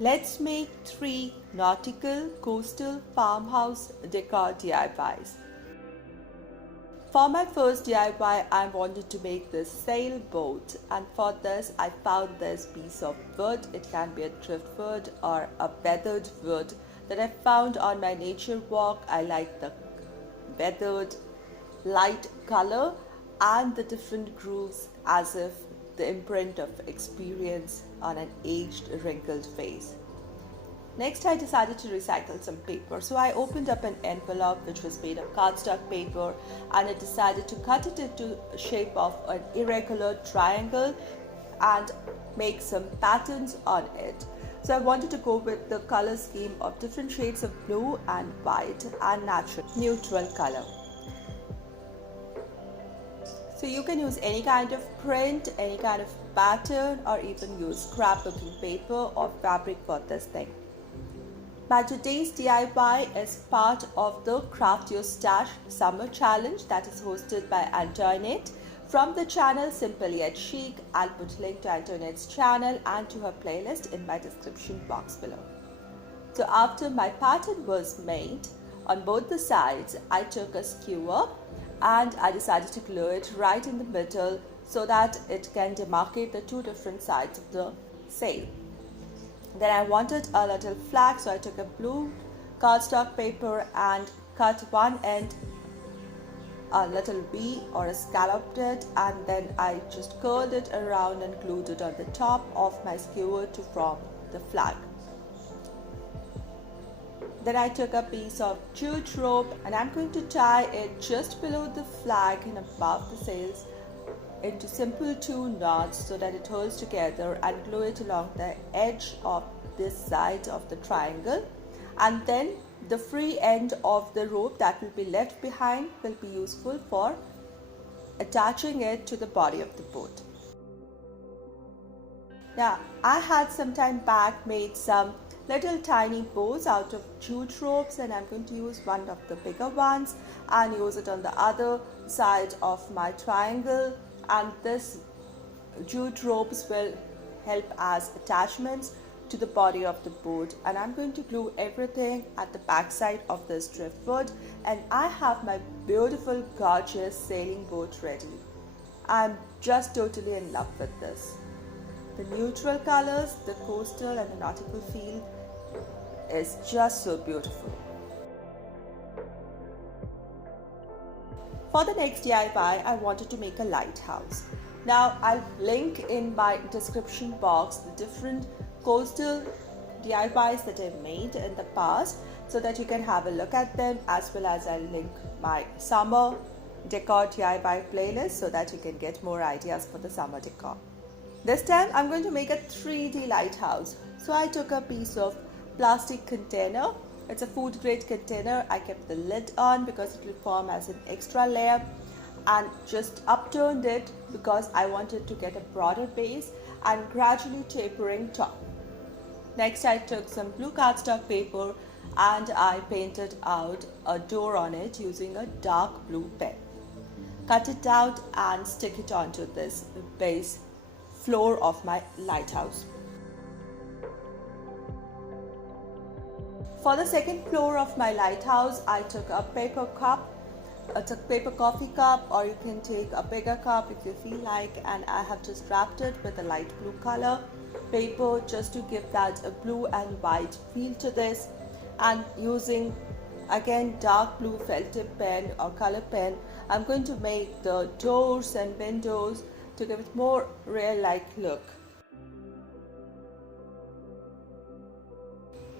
Let's make 3 nautical coastal farmhouse decor DIYs. For my first DIY, I wanted to make this sailboat, and for this I found this piece of wood. It can be a driftwood or a weathered wood that I found on my nature walk. I like the weathered light color and the different grooves as if the imprint of experience on an aged, wrinkled face. Next, I decided to recycle some paper. So I opened up an envelope which was made of cardstock paper, and I decided to cut it into the shape of an irregular triangle and make some patterns on it. So I wanted to go with the color scheme of different shades of blue and white and natural neutral color. So you can use any kind of print, any kind of pattern, or even use scrapbooking paper or fabric for this thing. My today's DIY is part of the Craft Your Stash Summer Challenge that is hosted by Antoinette from the channel Simple Yet Chic. I'll put a link to Antoinette's channel and to her playlist in my description box below. So after my pattern was made, on both the sides, I took a skewer and I decided to glue it right in the middle so that it can demarcate the two different sides of the sail. Then I wanted a little flag, so I took a blue cardstock paper and cut one end a little V or a scalloped it, and then I just curled it around and glued it on the top of my skewer to form the flag. Then I took a piece of jute rope and I'm going to tie it just below the flag and above the sails into simple 2 knots so that it holds together, and glue it along the edge of this side of the triangle, and then the free end of the rope that will be left behind will be useful for attaching it to the body of the boat. Now I had some time back made some little tiny bows out of jute ropes, and I'm going to use one of the bigger ones and use it on the other side of my triangle, and this jute ropes will help as attachments to the body of the boat. And I'm going to glue everything at the back side of this driftwood, and I have my beautiful gorgeous sailing boat ready. I'm just totally in love with this. The neutral colors, the coastal and the nautical feel is just so beautiful. For the next DIY, I wanted to make a lighthouse. Now I'll link in my description box the different coastal DIYs that I've made in the past so that you can have a look at them, as well as I'll link my summer decor DIY playlist so that you can get more ideas for the summer decor. This time I'm going to make a 3D lighthouse. So I took a piece of plastic container. It's a food grade container. I kept the lid on because it will form as an extra layer, and just upturned it because I wanted to get a broader base and gradually tapering top. Next I took some blue cardstock paper and I painted out a door on it using a dark blue pen. Cut it out and stick it onto this base floor of my lighthouse. For the second floor of my lighthouse, I took a paper cup. It's a paper coffee cup, or you can take a bigger cup if you feel like, and I have just wrapped it with a light blue color paper just to give that a blue and white feel to this, and using again dark blue felt tip pen or color pen, I'm going to make the doors and windows to give it more real-like look.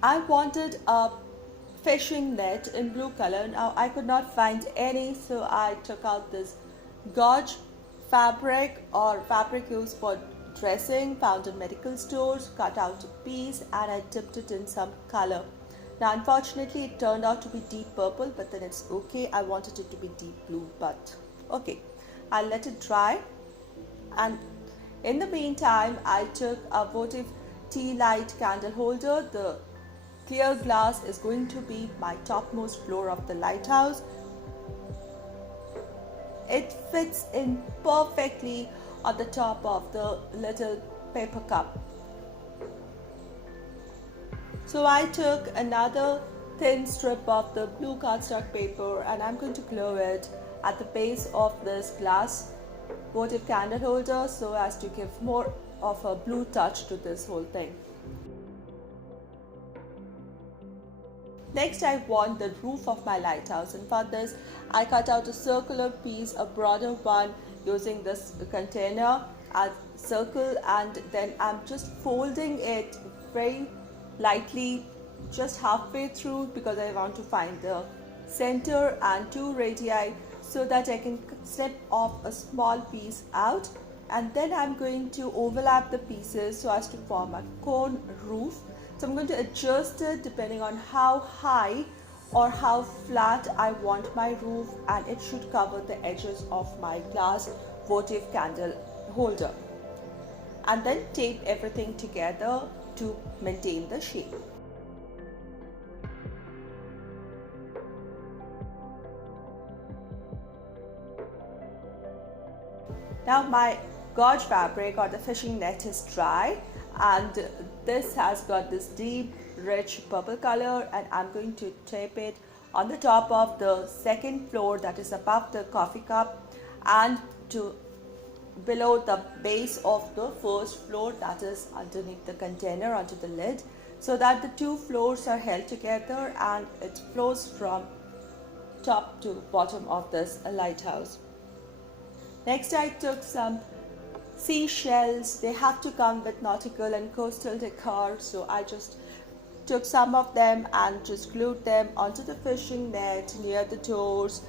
I wanted a fishing net in blue color. Now I could not find any, so I took out this gauze fabric or fabric used for dressing found in medical stores, cut out a piece and I dipped it in some color. Now unfortunately it turned out to be deep purple, but then it's okay. I wanted it to be deep blue, but okay, I'll let it dry. And in the meantime I took a votive tea light candle holder. The clear glass is going to be my topmost floor of the lighthouse. It fits in perfectly on the top of the little paper cup. So I took another thin strip of the blue cardstock paper and I'm going to glue it at the base of this glass votive candle holder so as to give more of a blue touch to this whole thing. Next, I want the roof of my lighthouse, and for this I cut out a circular piece, a broader one, using this container as circle, and then I'm just folding it very lightly, just halfway through, because I want to find the center and two radii so that I can snip off a small piece out, and then I'm going to overlap the pieces so as to form a cone roof. So I'm going to adjust it depending on how high or how flat I want my roof, and it should cover the edges of my glass votive candle holder, and then tape everything together to maintain the shape. Now my gauze fabric or the fishing net is dry, and this has got this deep rich purple color, and I'm going to tape it on the top of the second floor that is above the coffee cup and to below the base of the first floor that is underneath the container onto the lid, so that the two floors are held together and it flows from top to bottom of this lighthouse. Next, I took some seashells. They have to come with nautical and coastal decor, so I just took some of them and just glued them onto the fishing net near the doors,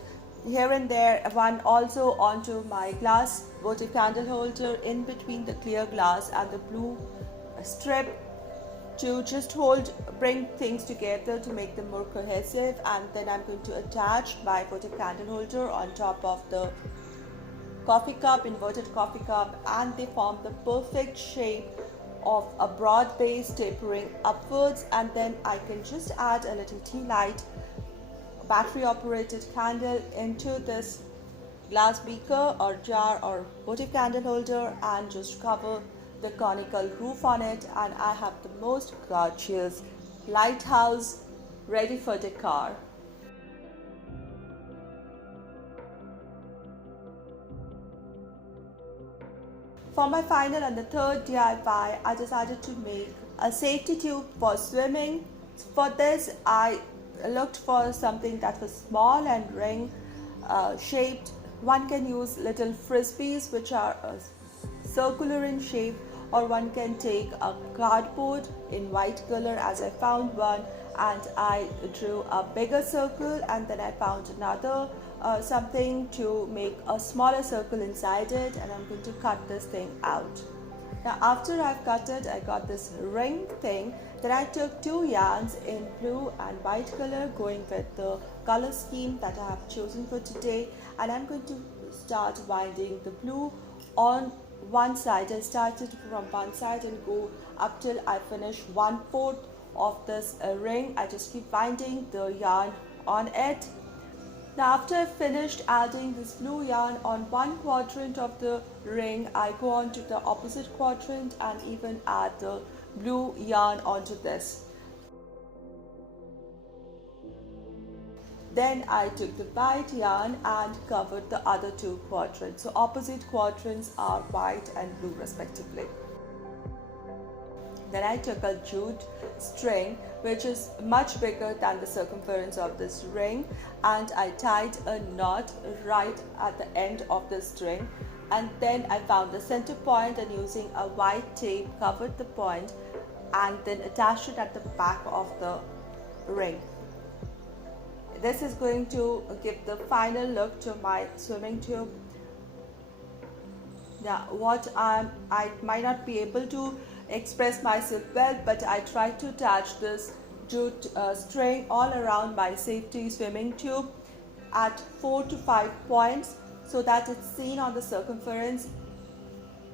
here and there, one also onto my glass votive candle holder in between the clear glass and the blue strip, to just bring things together to make them more cohesive. And then I'm going to attach my votive candle holder on top of the coffee cup, inverted coffee cup, and they form the perfect shape of a broad base tapering upwards. And then I can just add a little tea light battery operated candle into this glass beaker or jar or votive candle holder and just cover the conical roof on it, and I have the most gorgeous lighthouse ready for decor. For my final and the third DIY, I decided to make a safety tube for swimming. For this, I looked for something that was small and ring shaped. One can use little frisbees which are circular in shape, or one can take a cardboard in white color, as I found one, and I drew a bigger circle, and then I found another something to make a smaller circle inside it, and I'm going to cut this thing out. Now after I've cut it, I got this ring thing. Then I took two yarns in blue and white color, going with the color scheme that I have chosen for today, and I'm going to start winding the blue on one side. I started from one side and go up till I finish 1/4 of this ring. I just keep winding the yarn on it. Now after I've finished adding this blue yarn on one quadrant of the ring, I go on to the opposite quadrant and even add the blue yarn onto this. Then I took the white yarn and covered the other two quadrants. So opposite quadrants are white and blue respectively. Then I took a jute string which is much bigger than the circumference of this ring, and I tied a knot right at the end of the string, and then I found the center point and using a white tape covered the point and then attached it at the back of the ring. This is going to give the final look to my swimming tube. Now I might not be able to express myself well, but I tried to attach this jute string all around my safety swimming tube at 4 to 5 points so that it's seen on the circumference,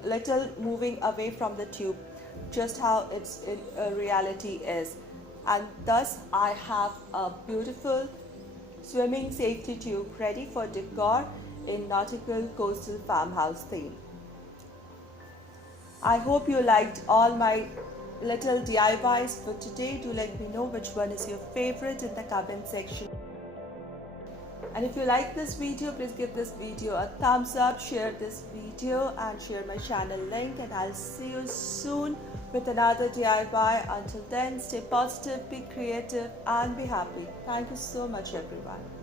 little moving away from the tube, just how it's in reality is. And thus I have a beautiful swimming safety tube ready for decor in nautical coastal farmhouse theme. I hope you liked all my little DIYs for today. Do let me know which one is your favorite in the comment section. And if you like this video, please give this video a thumbs up, share this video and share my channel link, and I'll see you soon with another DIY. Until then, stay positive, be creative and be happy. Thank you so much everyone.